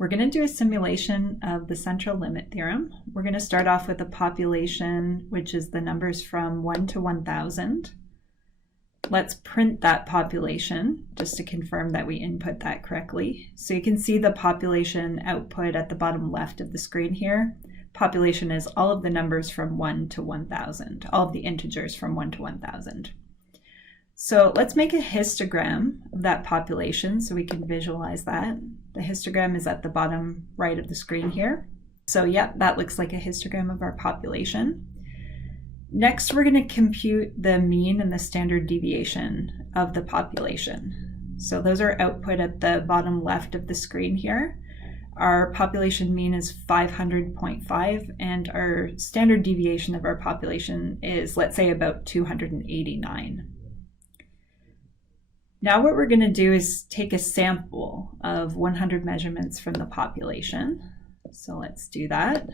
We're going to do a simulation of the central limit theorem. We're going to start off with a population, which is the numbers from 1 to 1,000. Let's print that population just to confirm that we input that correctly. So you can see the population output at the bottom left of the screen here. Population is all of the numbers from 1 to 1,000, all of the integers from 1 to 1,000. So let's make a histogram of that population so we can visualize that. The histogram is at the bottom right of the screen here. So yeah, that looks like a histogram of our population. Next, we're going to compute the mean and the standard deviation of the population. So those are output at the bottom left of the screen here. Our population mean is 500.5 and our standard deviation of our population is, let's say, about 289. Now what we're going to do is take a sample of 100 measurements from the population. So let's do that.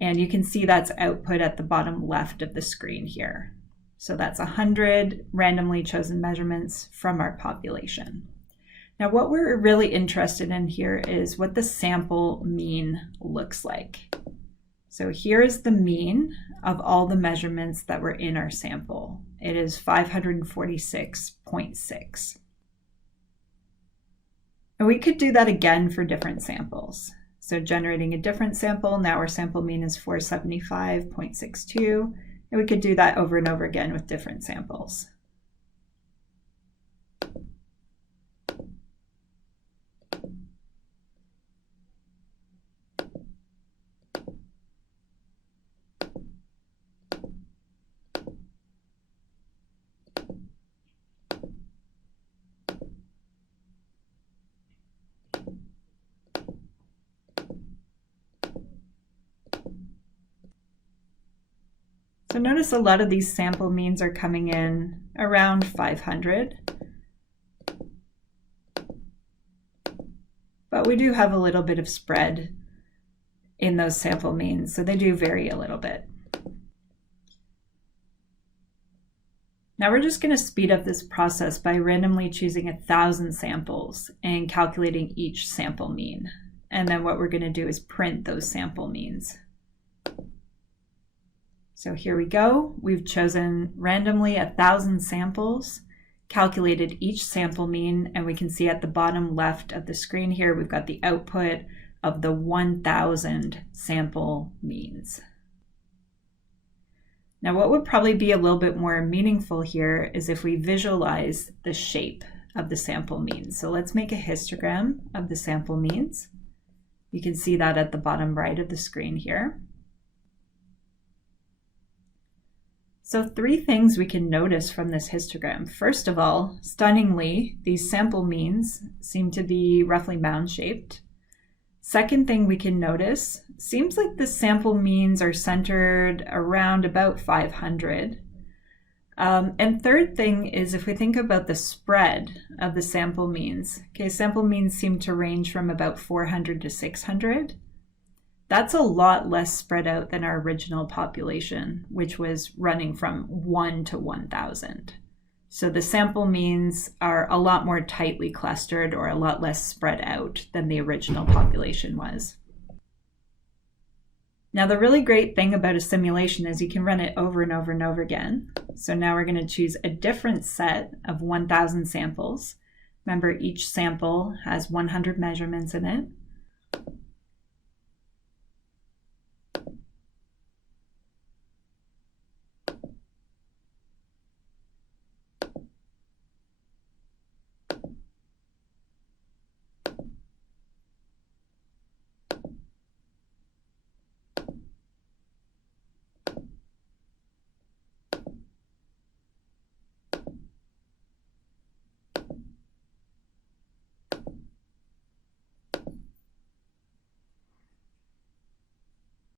And you can see that's output at the bottom left of the screen here. So that's 100 randomly chosen measurements from our population. Now what we're really interested in here is what the sample mean looks like. So here is the mean of all the measurements that were in our sample. It is 546.6. And we could do that again for different samples. So generating a different sample, now our sample mean is 475.62, and we could do that over and over again with different samples. So notice a lot of these sample means are coming in around 500. But we do have a little bit of spread in those sample means, so they do vary a little bit. Now we're just going to speed up this process by randomly choosing 1,000 samples and calculating each sample mean. And then what we're going to do is print those sample means. So here we go. We've chosen randomly 1,000 samples, calculated each sample mean, and we can see at the bottom left of the screen here, we've got the output of the 1,000 sample means. Now what would probably be a little bit more meaningful here is if we visualize the shape of the sample means. So let's make a histogram of the sample means. You can see that at the bottom right of the screen here. So 3 things we can notice from this histogram. First of all, stunningly, these sample means seem to be roughly mound-shaped. Second thing we can notice, seems like the sample means are centered around about 500. And third thing is if we think about the spread of the sample means. Okay, sample means seem to range from about 400 to 600. That's a lot less spread out than our original population, which was running from 1 to 1,000. So the sample means are a lot more tightly clustered or a lot less spread out than the original population was. Now the really great thing about a simulation is you can run it over and over and over again. So now we're going to choose a different set of 1,000 samples. Remember, each sample has 100 measurements in it.